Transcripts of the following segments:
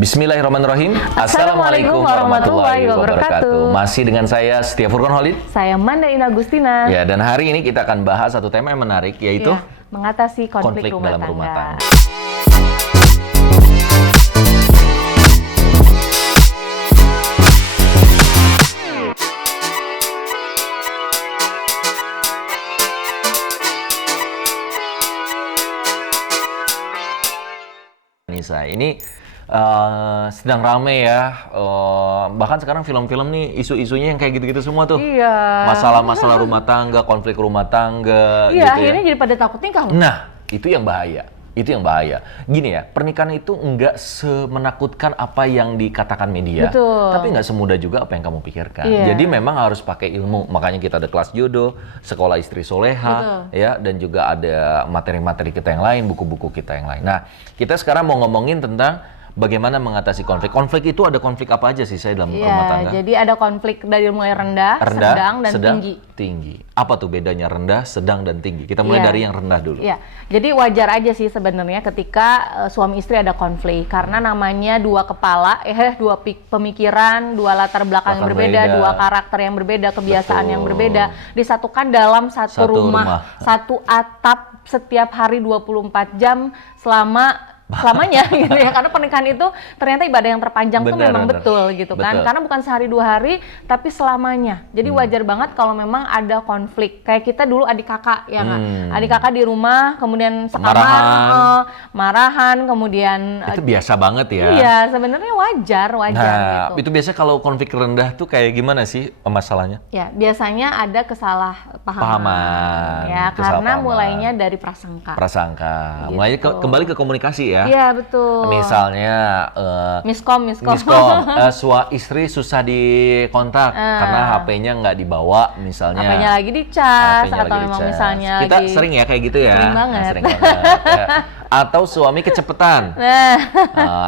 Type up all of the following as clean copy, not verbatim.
Bismillahirrahmanirrahim. Assalamualaikum warahmatullahi wabarakatuh. Masih dengan saya Setia Furqan Khalid. Saya Mandain Agustina. Ya, dan hari ini kita akan bahas satu tema yang menarik, yaitu mengatasi konflik rumah dalam tangga. rumah tangga. Nisa, ini sedang rame ya, bahkan sekarang film-film nih isu-isunya yang kayak gitu-gitu semua tuh. Iya. Masalah-masalah rumah tangga, konflik rumah tangga. Iya, gitu akhirnya ya. jadi pada takut nikah. Nah, itu yang bahaya. Itu yang bahaya. Gini ya, pernikahan itu enggak semenakutkan apa yang dikatakan media. Betul. Tapi nggak semudah juga apa yang kamu pikirkan. Iya. Jadi memang harus pakai ilmu. Makanya kita ada kelas jodoh, sekolah istri soleha, ya, dan juga ada materi-materi kita yang lain, buku-buku kita yang lain. Nah, kita sekarang mau ngomongin tentang bagaimana mengatasi konflik. Konflik itu ada konflik apa aja sih saya dalam rumah tangga? Jadi ada konflik dari mulai rendah, sedang, dan tinggi. Apa tuh bedanya rendah, sedang, dan tinggi? Kita mulai dari yang rendah dulu. Iya, jadi wajar aja sih sebenarnya ketika suami istri ada konflik. Karena namanya dua kepala, dua pemikiran, dua latar belakang yang berbeda, dua karakter yang berbeda, kebiasaan yang berbeda. Disatukan dalam satu rumah, satu atap setiap hari 24 jam selamanya gitu ya, karena pernikahan itu ternyata ibadah yang terpanjang tuh memang betul gitu kan, karena bukan sehari dua hari tapi selamanya. Jadi wajar banget kalau memang ada konflik, kayak kita dulu adik kakak ya kan, adik kakak di rumah kemudian sekamar marahan kemudian itu biasa banget ya. Iya, sebenarnya wajar nah, gitu. itu biasa kalau konflik rendah tuh kayak gimana sih masalahnya? Ya, biasanya ada kesalahpahaman ya, karena mulainya dari prasangka gitu. Mulai kembali ke komunikasi ya. Iya, betul. Misalnya miskom. Istri susah dikontak karena HP-nya nggak dibawa misalnya. HP-nya lagi dicas atau memang misalnya kita sering ya kayak gitu ya. Sering banget. Sering banget. Ya. Atau suami kecepetan.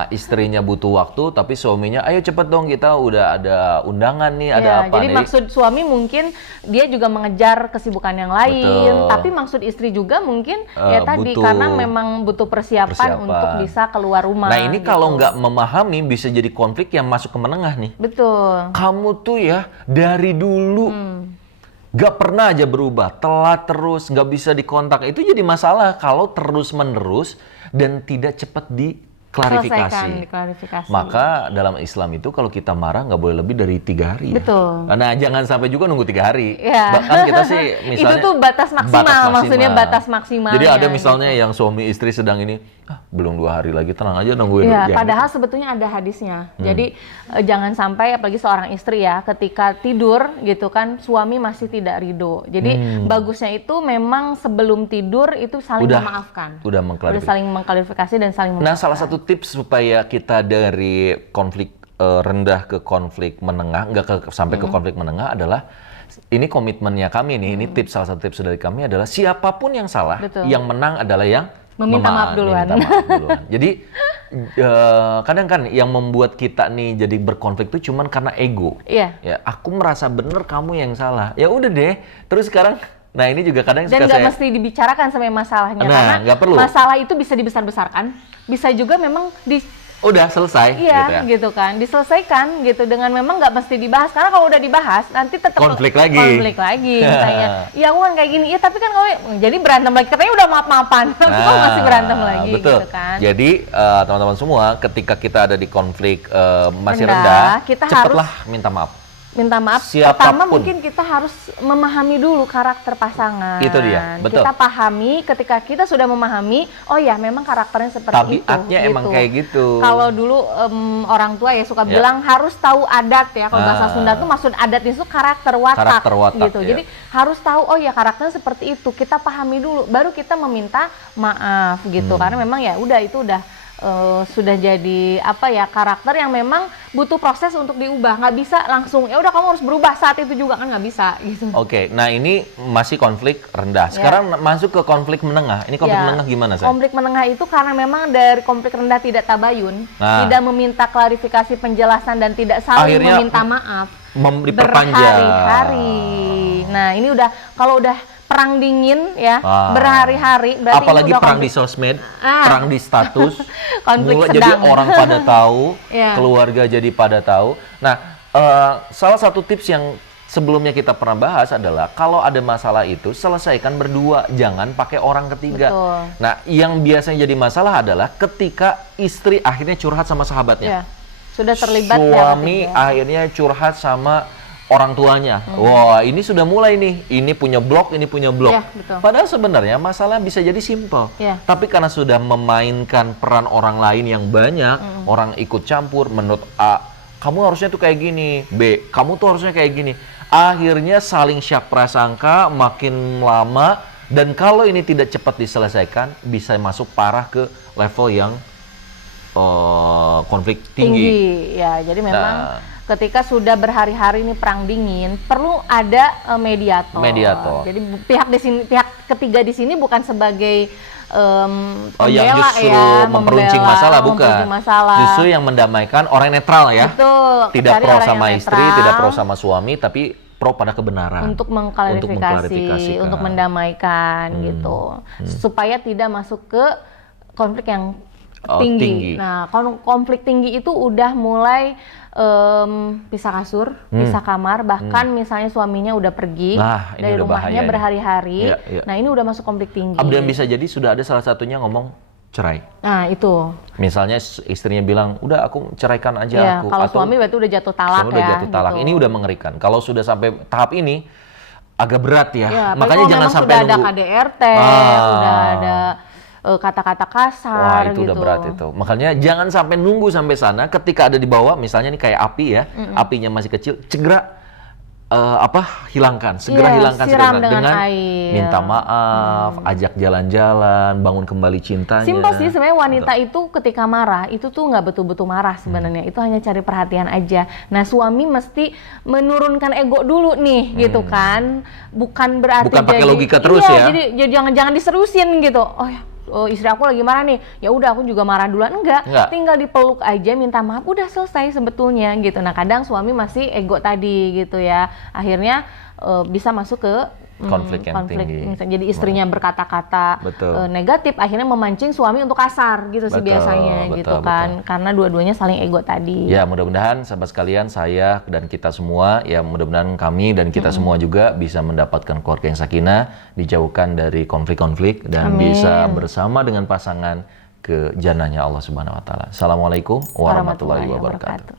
Istrinya butuh waktu tapi suaminya ayo cepet dong, kita udah ada undangan nih, ada apa. Jadi maksud suami mungkin dia juga mengejar kesibukan yang lain, tapi maksud istri juga mungkin ya tadi karena memang butuh persiapan untuk bisa keluar rumah. Nah ini gitu. Kalau nggak memahami bisa jadi konflik yang masuk ke menengah nih. Betul. Kamu tuh ya dari dulu nggak pernah aja berubah, telat terus, nggak bisa dikontak. Itu jadi masalah kalau terus-menerus dan tidak cepat diklarifikasi. Maka dalam Islam itu kalau kita marah nggak boleh lebih dari 3 hari. Betul. Ya? Nah jangan sampai juga nunggu 3 hari. Ya. Bahkan kita sih misalnya itu tuh batas maksimal, maksudnya batas maksimal. Jadi ada misalnya yang suami istri sedang ini, belum 2 hari lagi, tenang aja nungguin. Iya, padahal sebetulnya ada hadisnya. Jadi jangan sampai apalagi seorang istri ya, ketika tidur gitu kan suami masih tidak ridho. Jadi bagusnya itu memang sebelum tidur itu saling memaafkan. Udah saling mengklarifikasi dan saling memaafkan. Nah, salah satu tips supaya kita dari konflik rendah ke konflik menengah, sampai ke konflik menengah adalah ini komitmennya kami nih, ini salah satu tips dari kami adalah siapapun yang salah, yang menang adalah yang meminta maaf duluan. Jadi kadang kan yang membuat kita nih jadi berkonflik itu cuman karena ego. Iya. Ya, aku merasa bener, kamu yang salah. Ya udah deh. Terus sekarang, nah ini juga kadang dan nggak mesti dibicarakan sampai masalahnya, karena nggak perlu. masalah itu bisa dibesar-besarkan, bisa juga memang udah selesai. Iya, gitu kan, diselesaikan gitu dengan memang nggak mesti dibahas, karena kalau udah dibahas nanti tetap konflik lagi. Misalnya, ya aku kan kayak gini, ya tapi kan kalau jadi berantem lagi, katanya udah maaf-maafan, tapi kok masih berantem lagi, betul. Gitu kan. Jadi teman-teman semua, ketika kita ada di konflik masih rendah, kita cepatlah harus minta maaf. Pertama mungkin kita harus memahami dulu karakter pasangan. Itu dia, betul. Kita pahami, ketika kita sudah memahami, oh ya memang karakternya seperti itu. Tabiatnya emang kayak gitu. Kalau dulu orang tua ya suka bilang harus tahu adat ya. Kalau bahasa Sunda tuh maksud adat itu karakter watak gitu. Ya. Jadi harus tahu, oh ya karakternya seperti itu. Kita pahami dulu, baru kita meminta maaf gitu. Karena memang ya udah itu udah sudah jadi karakter yang memang butuh proses untuk diubah, nggak bisa langsung ya udah kamu harus berubah saat itu juga, kan nggak bisa gitu. Oke, nah ini masih konflik rendah. Sekarang masuk ke konflik menengah. Ini konflik menengah gimana sih? Konflik menengah itu karena memang dari konflik rendah tidak tabayun, tidak meminta klarifikasi penjelasan dan tidak saling meminta maaf. Diperpanjang Berhari-hari. Nah ini udah kalau udah perang dingin ya, berhari-hari. Berarti apalagi ini udah perang di sosmed, perang di status, konflik mulai sedang. jadi orang pada tahu, Iya. keluarga jadi pada tahu. Nah, salah satu tips yang sebelumnya kita pernah bahas adalah kalau ada masalah itu selesaikan berdua, jangan pakai orang ketiga. Betul. Nah, yang biasanya jadi masalah adalah ketika istri akhirnya curhat sama sahabatnya. Ya, sudah terlibat Suami ya, akhirnya curhat sama orang tuanya. Wah, ini sudah mulai nih. Ini punya blog, ini punya blog. Iya, betul. Padahal sebenarnya masalah bisa jadi simpel. Iya. Tapi karena sudah memainkan peran orang lain yang banyak, orang ikut campur, menurut A, kamu harusnya tuh kayak gini. B, kamu tuh harusnya kayak gini. Akhirnya saling syak prasangka makin lama, dan kalau ini tidak cepat diselesaikan, bisa masuk parah ke level yang konflik tinggi. Ya, jadi memang Nah. ketika sudah berhari-hari ini perang dingin, perlu ada mediator. Mediator. Jadi pihak ketiga di sini bukan sebagai Yang pembela justru ya, memperuncing membela, masalah, bukan. memperuncing masalah. Justru yang mendamaikan orang netral ya. Betul. Tidak cari pro orang sama yang istri, netral tidak pro sama suami, tapi pro pada kebenaran. untuk mengklarifikasi, untuk mendamaikan gitu, supaya tidak masuk ke konflik yang tinggi. Nah, konflik tinggi itu udah mulai pisah kasur, pisah kamar, bahkan misalnya suaminya udah pergi Nah, ini dari udah rumahnya bahaya ini. berhari-hari. Iya, iya. Nah, ini udah masuk konflik tinggi. Dan bisa jadi sudah ada salah satunya ngomong cerai. Nah, itu. Misalnya istrinya bilang, udah aku ceraikan aja Ya, aku. kalau Atau suami berarti udah jatuh talak suami udah ya. jatuh talak. gitu. Ini udah mengerikan. Kalau sudah sampai tahap ini agak berat ya. Ya, apalagi Makanya kalau jangan memang sampai sudah ada nunggu. KDRT, udah ada kata-kata kasar. Wah, itu gitu. udah berat itu. Makanya jangan sampai nunggu sampai sana. Ketika ada di bawah, misalnya nih kayak api ya, apinya masih kecil, segera hilangkan, segera Iya, hilangkan siram segera dengan air. minta maaf, ajak jalan-jalan, bangun kembali cintanya. Simpel sih sebenarnya, wanita itu ketika marah itu tuh nggak betul-betul marah sebenarnya, itu hanya cari perhatian aja. Nah, suami mesti menurunkan ego dulu nih gitu kan, bukan berarti Bukan pakai jadi- logika terus iya, ya. jadi jangan diserusin gitu. Istri aku lagi marah nih, ya udah aku juga marah duluan. Enggak, tinggal dipeluk aja, minta maaf, udah selesai sebetulnya gitu. Nah, kadang suami masih ego tadi gitu ya, akhirnya bisa masuk ke Konflik yang tinggi. Jadi istrinya berkata-kata Betul. negatif, akhirnya memancing suami untuk kasar gitu sih Betul, biasanya betul, gitu kan, karena dua-duanya saling ego tadi. Ya, mudah-mudahan sahabat sekalian, saya dan kita semua, ya mudah-mudahan kami dan kita semua juga bisa mendapatkan keluarga yang sakinah, dijauhkan dari konflik-konflik, dan Amin. bisa bersama dengan pasangan ke jannahnya Allah Subhanahu wa Ta'ala. Assalamualaikum warahmatullahi wabarakatuh.